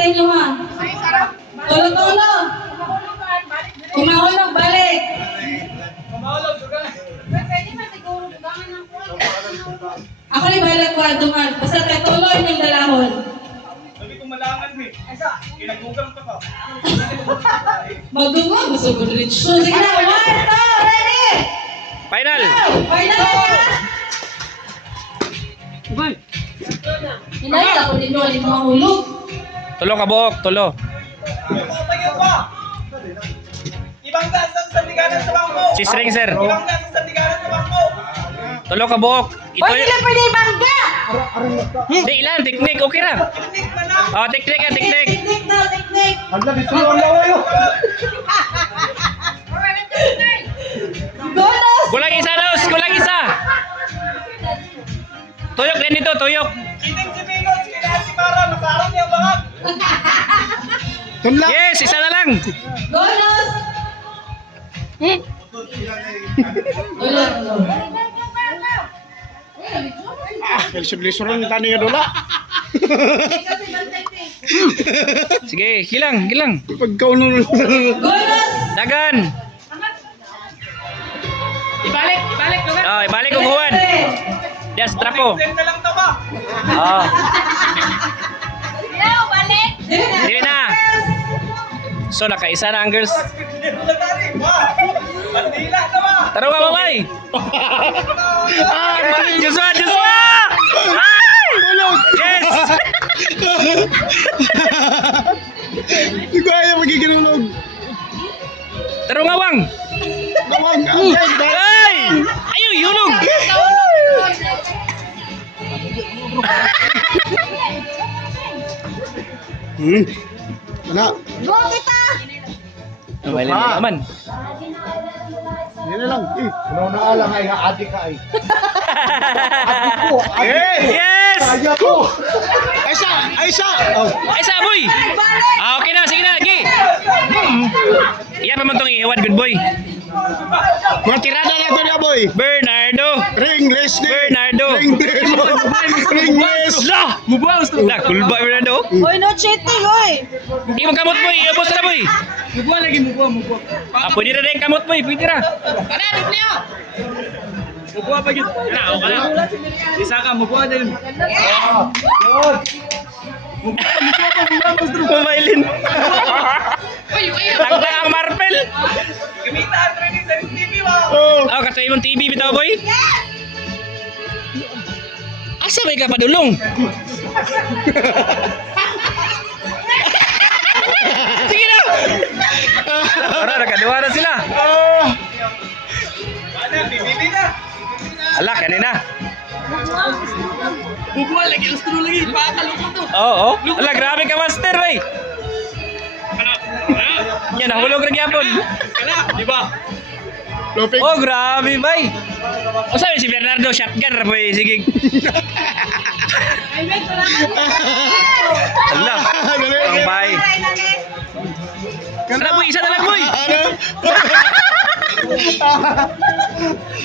sa inyo ha. Tulo-tulo. Kumahulog, balik. Ako rin bahala ko aduman. Basta katuloy ng dalahon. Sabi ko malaman eh. Kinagugang ka pa. Magdungo, gusto ko rin. Sige na, 1, 2, ready? Final. Final na ha. Hinay ako ninyo, aling mga hulog. Tulo ka buok, tulo. Tayo pa! Ibang daan sa sandiganan sa bangko! Cheese ring, sir. Ibang daan sa sandiganan sa bangko! Tulo ka buok. Oy, sila pwede bangga! Di ilan, teknik, okay na. Teknik na na! Oh, teknik yan, teknik. Teknik daw, teknik. Bonus! Kulang isa, Los, kulang isa. Tuyok din dito, tuyok. Kiting si Bingos, kinahan si Mara, masarap niya ang bangat! Yes, isa na lang. Bonus! Ulo, ulo. Belisuran tani nga dola. Sige, hilang, hilang. Pagkauno Bonus! Dagan. Ibalik ko na! Oh, ibalik ko kuwan. Yes, trapo. Send na lang to ba? Oh, Dili na. dili na. So, nakaisa na ang girls. Bandila na ba? Taro ka, babay. Joshua, Joshua! Ay! Yes! Hindi ko ayaw magiginulog. Taro nga, Wang. Nawag Ay! Ayaw, yunog! Ana, Mailin mo naman. hindi na lang. Ano na alang ay adik ka ay. Adik ko. Yes! Kaya ko. Aisa, Aisa. Oh. Ay, saboy! Ah, okay na, sige na, gi! Iya pa man itong iiwan, good boy. Mga tirada na to niya, boy. Bernardo! Ring Leslie. Bernardo! Ring Leslie. La! Mubawas to! La, kulba, Bernardo. Oy, no cheating, oy. Hindi mo kamot, boy. Iubos na, boy. Mubuha lagi, mubuha. Ah, pwede na rin kamot, boy. Pwede na. Mubuha pa yun. Na, okay na. Isa ka, mubuha din. Mailin. Takta ang marpel. Gamita ang training sa TV mo. Oh. Oh, katuloy mong TV, bitaw, boy. Asa may kapadulong? Sige na! Para, nakaduwa na sila. Ano, bibili na. Ala, kanina. Mubuha lagi, gusto lagi. Pakalukot to. Oo. Ala, grabe ka, master, boy. Yan, nahulog rin yapon. Kana, di ba? Loping. Oh, grabe, bay. O sabi si Bernardo, shotgun, boy. Sige. Ala, ang bay. Sana, boy, isa na lang, boy.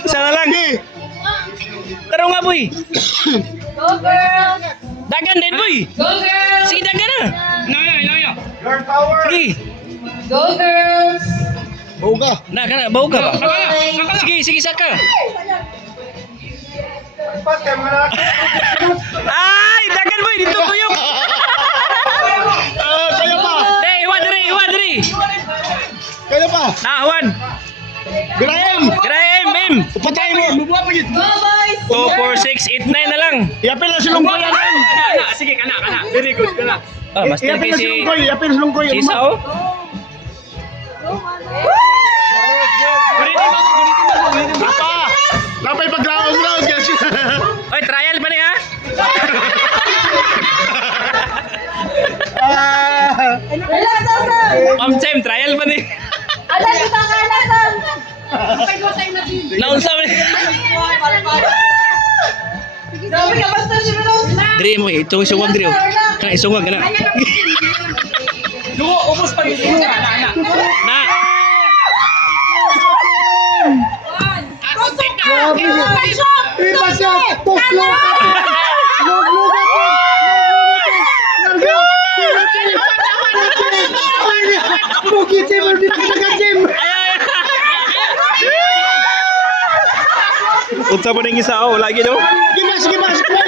Isa na lang. Taro nga, boy. Go, girls. Dagan din, boy. Go, girls. Sige, dagan na. Your power. Sige. Go, girls. Buga. Na, kana, bau ka ba? Sige, sige, saka. Ay, dagan, boy. Dito, tuyok. Kaya pa. Eh, iwan diri, iwan diri. Kaya pa. Nahawan. Graham. Graham, Mim. Upatay mo. Mubuha pa yun. Go, boys. 2, 4, 6, 8, 9 na lang. Yapin na silong koy. Kana, sige, kana. Very good, kana. Oh, master Yapin na kasi silong koy. Yapin na silong koy. Sisa, oh. Apa? Lapay pag-round guys. Oy, trial pa niya. Relax, sir. Time, trial pa ni. Ada kita kanan, sir. Naunsa man. Sabi ka basta si Miros. Diri mo, ito isungwag diri. Kana isungwag kana. Dugo, ubos pa yun. Kana. Na. Iba siya. Post-load. Log-load ako. Unsa pa ning isa oh, lagi no. Sige ba, sige ba, sige ba.